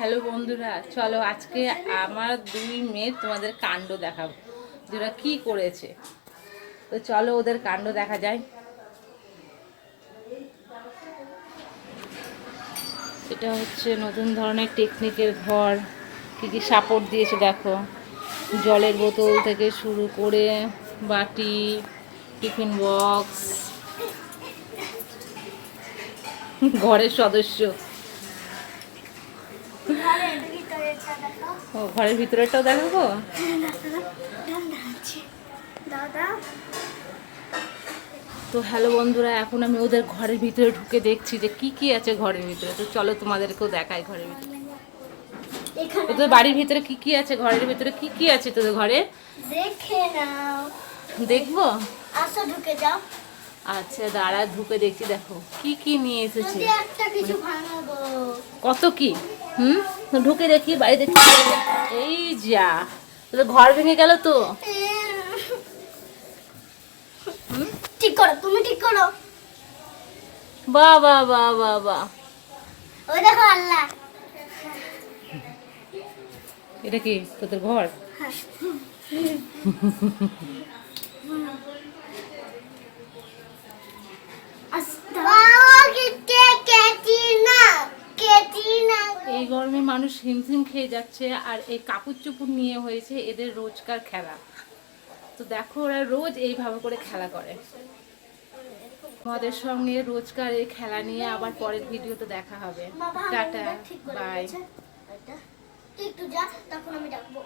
Hello বন্ধুরা, চলো আজকে আমার দুই মেয়ে তোমাদের কাণ্ড দেখাবো। ওরা কি করেছে? তো চলো ওদের কাণ্ড দেখা যায়। এটা হচ্ছে নতুন ধরনের টেকনিকের ঘর। কী কী সাপোর্ট দিয়েছে দেখো। জলের বোতল থেকে শুরু করে বাটি, টিফিন বক্স, ঘরের সদস্য। ও ঘরের ভিতরেরটাও দেখাবো? তো হ্যালো বন্ধুরা এখন আমি ওদের ঘরের ভিতরে ঢুকে দেখছি যে কি কি আছে ঘরের ভিতরে। তো চলো তোমাদেরকেও দেখাই ঘরের ভিতরে। এখানে তোদের বাড়ির ভিতরে কি কি আছে? ঘরের ভিতরে কি কি আছে তোদের ঘরে? দেখে নাও। দেখব? আসো ঢুকে যাও। আচ্ছা দাঁড়া ঢুকে দেখছি দেখো। কি কি নিয়ে এসেছে? একটা কিছু ভাঙাবো। কত কি? হুম? ঢুকে দেখি বাড়ি দেখি। এই যা তোদের ঘর ভেঙে গেল তো। ঠিক করো তুমি ঠিক করো। বাহ বাহ বাহ বাহ বাহ ওই দেখো আল্লাহ। এটা কি? তোদের ঘর? গরমে মানুষ হিমশিম খেয়ে যাচ্ছে আর এই কাপড় চুপুর নিয়ে হয়েছে এদের রোজকার খেলা। তো দেখো ওরা রোজ এইভাবে করে খেলা করে। তোমাদের সঙ্গে রোজকার এই খেলা নিয়ে আবার পরের ভিডিওতে দেখা হবে। টাটা বাই একটু যা তখন আমি ডাকবো